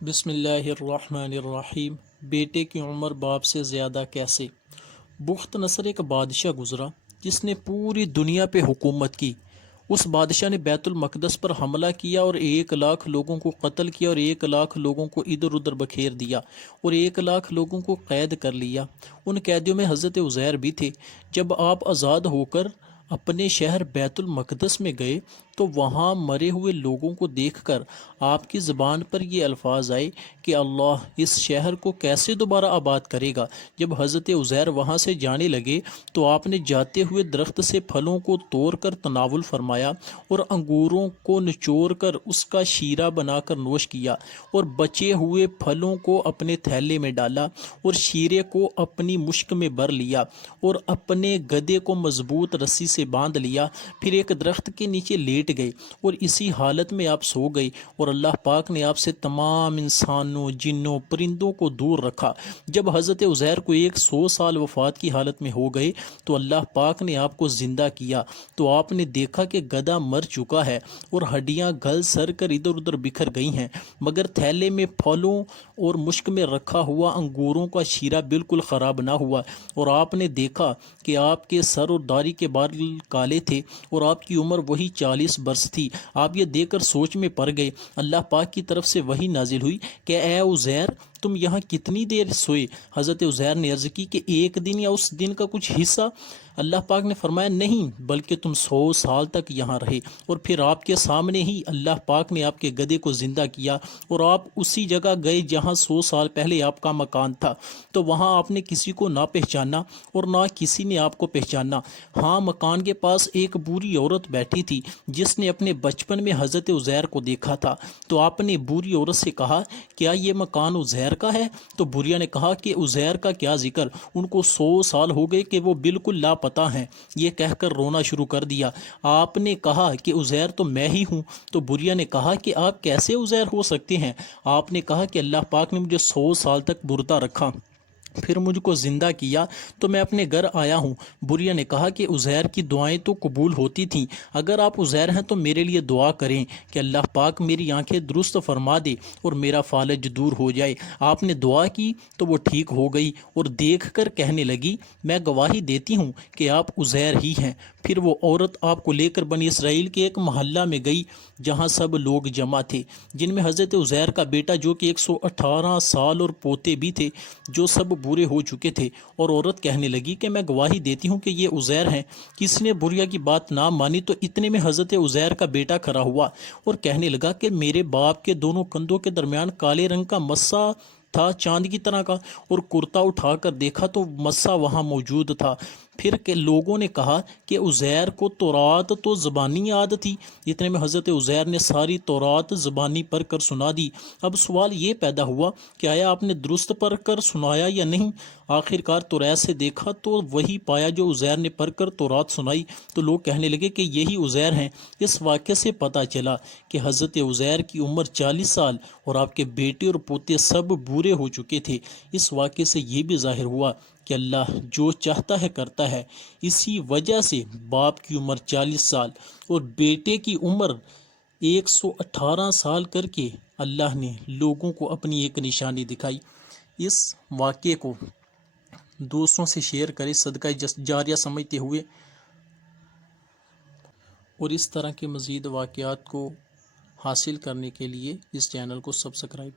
بسم اللہ الرحمن الرحیم۔ بیٹے کی عمر باپ سے زیادہ کیسے؟ بخت نصر ایک بادشاہ گزرا جس نے پوری دنیا پہ حکومت کی۔ اس بادشاہ نے بیت المقدس پر حملہ کیا اور 1,00,000 لوگوں کو قتل کیا اور 1,00,000 لوگوں کو ادھر ادھر بکھیر دیا اور 1,00,000 لوگوں کو قید کر لیا۔ ان قیدیوں میں حضرت عزیر بھی تھے۔ جب آپ آزاد ہو کر اپنے شہر بیت المقدس میں گئے تو وہاں مرے ہوئے لوگوں کو دیکھ کر آپ کی زبان پر یہ الفاظ آئے کہ اللہ اس شہر کو کیسے دوبارہ آباد کرے گا۔ جب حضرت عزیر وہاں سے جانے لگے تو آپ نے جاتے ہوئے درخت سے پھلوں کو توڑ کر تناول فرمایا اور انگوروں کو نچوڑ کر اس کا شیرہ بنا کر نوش کیا اور بچے ہوئے پھلوں کو اپنے تھیلے میں ڈالا اور شیرے کو اپنی مشک میں بھر لیا اور اپنے گدھے کو مضبوط رسی سے باندھ لیا۔ پھر ایک درخت کے نیچے لیٹ گئے اور اسی حالت میں آپ سو گئے اور اللہ پاک نے آپ سے تمام انسانوں، جنوں، پرندوں کو دور رکھا۔ جب حضرت عزیر کو 100 سال وفات کی حالت میں ہو گئے تو اللہ پاک نے آپ کو زندہ کیا تو آپ نے دیکھا کہ گدھا مر چکا ہے اور ہڈیاں گل سر کر ادھر ادھر بکھر گئی ہیں، مگر تھیلے میں پھلوں اور مشک میں رکھا ہوا انگوروں کا شیرہ بالکل خراب نہ ہوا۔ اور آپ نے دیکھا کہ آپ کے سر اور داڑھی کے بال کالے تھے اور آپ کی عمر وہی 40 برس تھی۔ آپ یہ دیکھ کر سوچ میں پڑ گئے۔ اللہ پاک کی طرف سے وحی نازل ہوئی کہ اے عزیر تم یہاں کتنی دیر سوئے؟ حضرت عزیر نے عرض کی کہ 1 دن یا اس دن کا کچھ حصہ۔ اللہ پاک نے فرمایا نہیں بلکہ تم 100 سال تک یہاں رہے اور پھر آپ کے سامنے ہی اللہ پاک نے آپ کے گدھے کو زندہ کیا اور آپ اسی جگہ گئے جہاں 100 سال پہلے آپ کا مکان تھا، تو وہاں آپ نے کسی کو نہ پہچانا اور نہ کسی نے آپ کو پہچانا۔ ہاں، مکان کے پاس ایک بوڑھی عورت بیٹھی تھی جس نے اپنے بچپن میں حضرت عزیر کو دیکھا تھا، تو آپ نے بوڑھی عورت سے کہا کیا یہ مکان عزیر کا ہے؟ تو بوڑھیا نے کہا کہ عزیر کا کیا ذکر، ان کو 100 سال ہو گئے کہ وہ بالکل لاپتہ ہیں۔ یہ کہہ کر رونا شروع کر دیا۔ آپ نے کہا کہ عزیر تو میں ہی ہوں۔ تو بوڑھیا نے کہا کہ آپ کیسے عزیر ہو سکتے ہیں؟ آپ نے کہا کہ اللہ پاک نے مجھے 100 سال تک مردہ رکھا، پھر مجھ کو زندہ کیا تو میں اپنے گھر آیا ہوں۔ بوڑھیا نے کہا کہ عزیر کی دعائیں تو قبول ہوتی تھیں، اگر آپ عزیر ہیں تو میرے لیے دعا کریں کہ اللہ پاک میری آنکھیں درست فرما دے اور میرا فالج دور ہو جائے۔ آپ نے دعا کی تو وہ ٹھیک ہو گئی اور دیکھ کر کہنے لگی میں گواہی دیتی ہوں کہ آپ عزیر ہی ہیں۔ پھر وہ عورت آپ کو لے کر بنی اسرائیل کے ایک محلہ میں گئی جہاں سب لوگ جمع تھے، جن میں حضرت عزیر کا بیٹا جو کہ 118 سال اور پوتے بھی تھے جو سب بوڑھے ہو چکے تھے۔ اور عورت کہنے لگی کہ میں گواہی دیتی ہوں کہ یہ عزیر ہیں۔ کسی نے بوڑھیا کی بات نہ مانی تو اتنے میں حضرت عزیر کا بیٹا کھڑا ہوا اور کہنے لگا کہ میرے باپ کے دونوں کندھوں کے درمیان کالے رنگ کا مسا تھا چاند کی طرح کا، اور کرتا اٹھا کر دیکھا تو مسا وہاں موجود تھا۔ پھر کہ لوگوں نے کہا کہ عزیر کو تورات تو زبانی یاد تھی۔ اتنے میں حضرت عزیر نے ساری تورات زبانی پڑھ کر سنا دی۔ اب سوال یہ پیدا ہوا کہ آیا آپ نے درست پڑھ کر سنایا یا نہیں؟ آخر کار تورات سے دیکھا تو وہی پایا جو عزیر نے پڑھ کر تورات سنائی، تو لوگ کہنے لگے کہ یہی عزیر ہیں۔ اس واقعے سے پتہ چلا کہ حضرت عزیر کی عمر 40 سال اور آپ کے بیٹے اور پوتے سب بوڑھے ہو چکے تھے۔ اس واقعے سے یہ بھی ظاہر ہوا کہ اللہ جو چاہتا ہے کرتا ہے۔ اسی وجہ سے باپ کی عمر 40 سال اور بیٹے کی عمر 118 سال کر کے اللہ نے لوگوں کو اپنی ایک نشانی دکھائی۔ اس واقعے کو دوستوں سے شیئر کریں صدقہ جاریہ سمجھتے ہوئے، اور اس طرح کے مزید واقعات کو حاصل کرنے کے لیے اس چینل کو سبسکرائب کریں۔